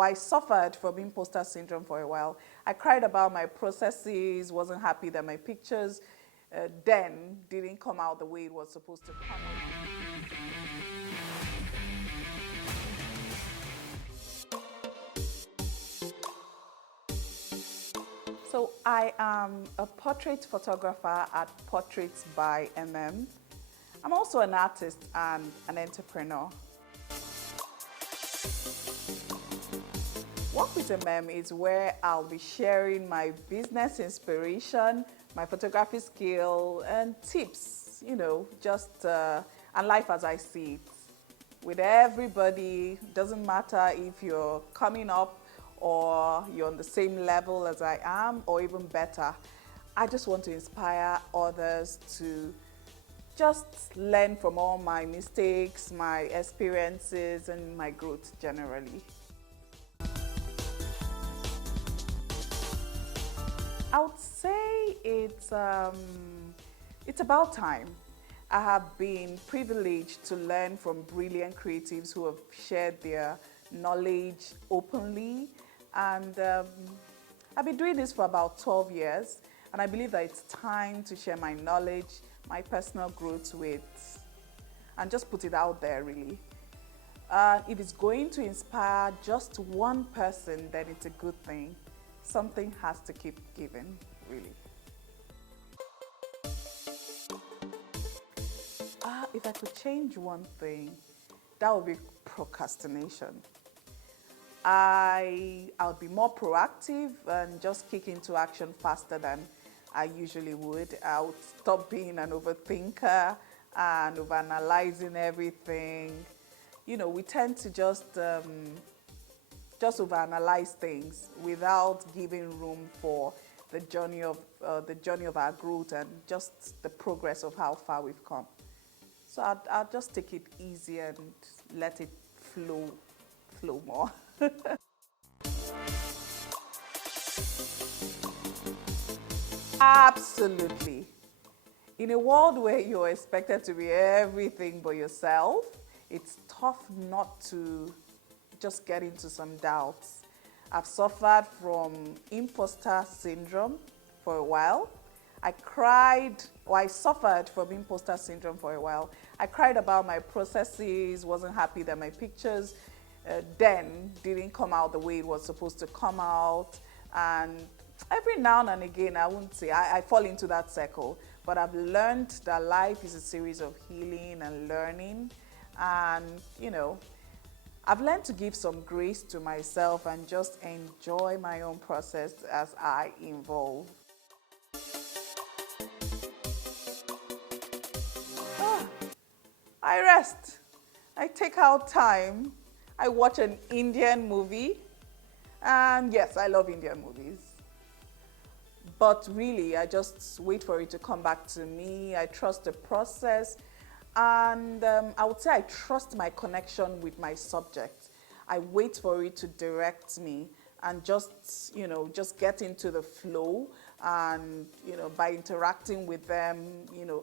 I suffered from imposter syndrome for a while. I cried about my processes, wasn't happy that my pictures then didn't come out the way it was supposed to come out. So I am a portrait photographer at Portraits by MM. I'm also an artist and an entrepreneur. Walkwithemem is where I'll be sharing my business inspiration, my photography skill, and tips, and life as I see it. With everybody, doesn't matter if you're coming up or you're on the same level as I am, or even better. I just want to inspire others to just learn from all my mistakes, my experiences, and my growth generally. I would say it's about time. I have been privileged to learn from brilliant creatives who have shared their knowledge openly, and I've been doing this for about 12 years, and I believe that it's time to share my knowledge, my personal growth and just put it out there really. If it's going to inspire just one person, then it's a good thing. Something has to keep giving, really. If I could change one thing, that would be procrastination. I'll be more proactive and just kick into action faster than I usually would. I would stop being an overthinker and overanalyzing everything. We tend to just overanalyze things without giving room for the journey of our growth and just the progress of how far we've come. So I'll just take it easy and let it flow more. Absolutely. In a world where you're expected to be everything but yourself, it's tough not to just get into some doubts. I've suffered from imposter syndrome for a while. I suffered from imposter syndrome for a while. I cried about my processes, wasn't happy that my pictures then didn't come out the way it was supposed to come out. And every now and again, I wouldn't say I fall into that circle, but I've learned that life is a series of healing and learning. And, I've learned to give some grace to myself and just enjoy my own process as I evolve. I rest. I take out time. I watch an Indian movie. And yes, I love Indian movies. But really, I just wait for it to come back to me. I trust the process. And I would say I trust my connection with my subject. I wait for it to direct me and just get into the flow and, by interacting with them,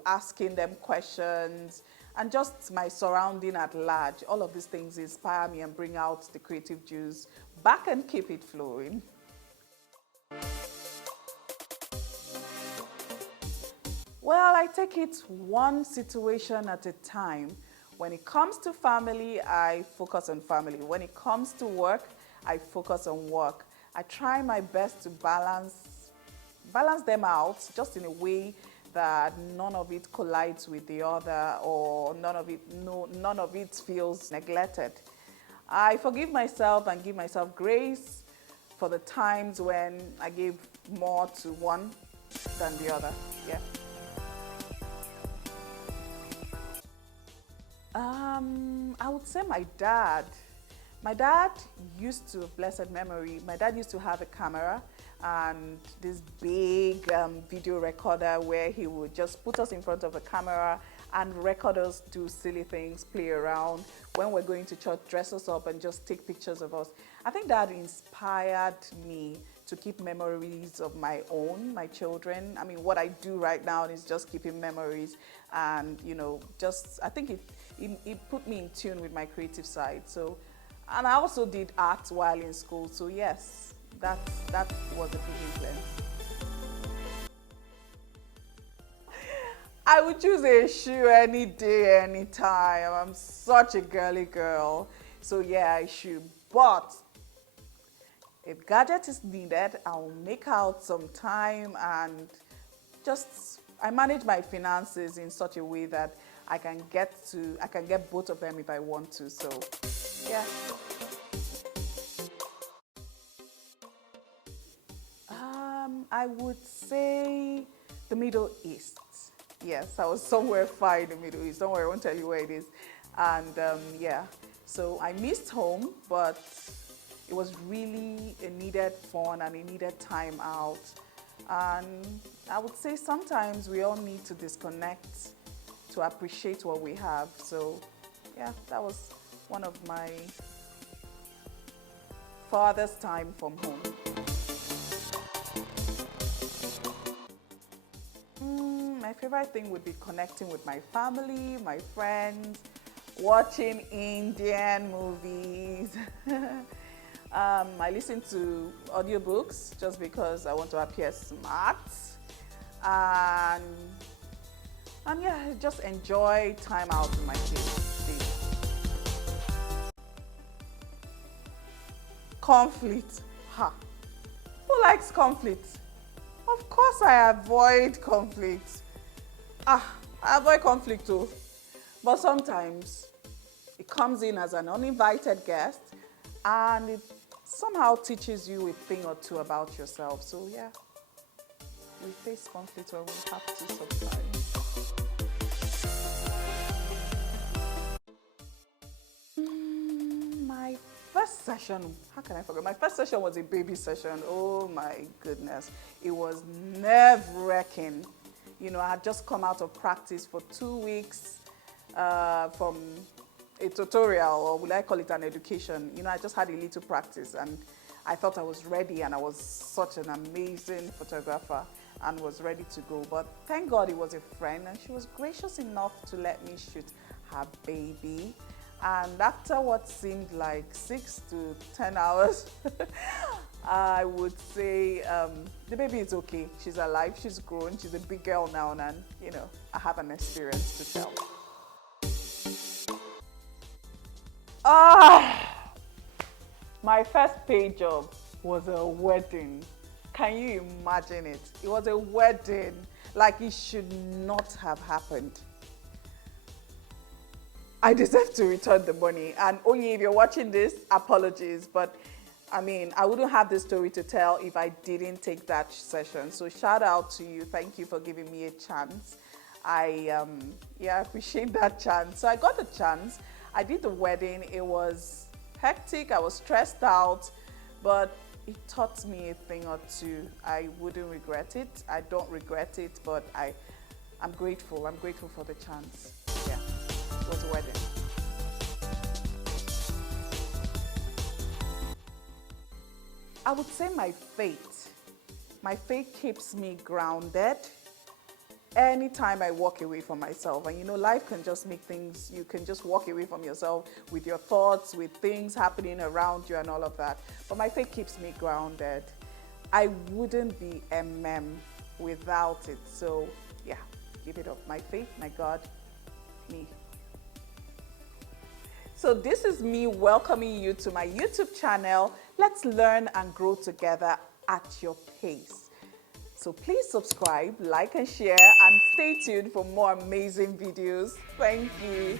asking them questions and just my surrounding at large. All of these things inspire me and bring out the creative juice back and keep it flowing. Well, I take it one situation at a time. When it comes to family, I focus on family. When it comes to work, I focus on work. I try my best to balance them out just in a way that none of it collides with the other or none of it feels neglected. I forgive myself and give myself grace for the times when I gave more to one than the other. Yeah. I would say my dad. My dad used to, blessed memory, my dad used to have a camera and this big video recorder where he would just put us in front of a camera and record us do silly things, play around. When we're going to church, dress us up and just take pictures of us. I think that inspired me to keep memories of my own, my children. I mean, what I do right now is just keeping memories and, I think it put me in tune with my creative side. So And I also did art while in school. So yes, that was a big influence. I would choose a shoe any day, anytime. I'm such a girly girl. So yeah, a shoe. But if gadget is needed, I'll make out some time and just I manage my finances in such a way that I can get both of them if I want to. So yeah. I would say the Middle East. Yes, I was somewhere far in the Middle East. Don't worry, I won't tell you where it is. And yeah, so I missed home, but it was really a needed fun and a needed time out. And I would say sometimes we all need to disconnect to appreciate what we have. So yeah, that was one of my farthest time from home. My favorite thing would be connecting with my family, my friends, watching Indian movies. I listen to audiobooks just because I want to appear smart. And yeah, just enjoy time out with my kids. Conflict. Ha. Who likes conflict? Of course I avoid conflict. I avoid conflict too. But sometimes it comes in as an uninvited guest and it somehow teaches you a thing or two about yourself. So yeah, we face conflict when we have to sometimes. My first session, how can I forget? My first session was a baby session. Oh my goodness. It was nerve-wracking. You know, I had just come out of practice for 2 weeks from a tutorial, or would I call it an education. You know, I just had a little practice and I thought I was ready, and I was such an amazing photographer and was ready to go. But thank God it was a friend, and she was gracious enough to let me shoot her baby. And after what seemed like 6 to 10 hours, I would say the baby is okay. She's alive, she's grown, she's a big girl now, and you know, I have an experience to tell. My first paid job was a wedding. Can you imagine it? It was a wedding, like it should not have happened. I deserve to return the money. And Onyi, if you're watching this, apologies. But I mean, I wouldn't have this story to tell if I didn't take that session. So shout out to you. Thank you for giving me a chance. I appreciate that chance. So I got the chance. I did the wedding. It was hectic. I was stressed out, but it taught me a thing or two. I wouldn't regret it. I don't regret it, but I'm grateful. I'm grateful for the chance. Yeah. It was a wedding. I would say my faith. My faith keeps me grounded anytime I walk away from myself. And you know, life can just make things, you can just walk away from yourself with your thoughts, with things happening around you and all of that. But my faith keeps me grounded. I wouldn't be without it. So yeah, give it up. My faith, my God, me. So this is me welcoming you to my YouTube channel. Let's learn and grow together at your pace. So please subscribe, like and share, and stay tuned for more amazing videos. Thank you.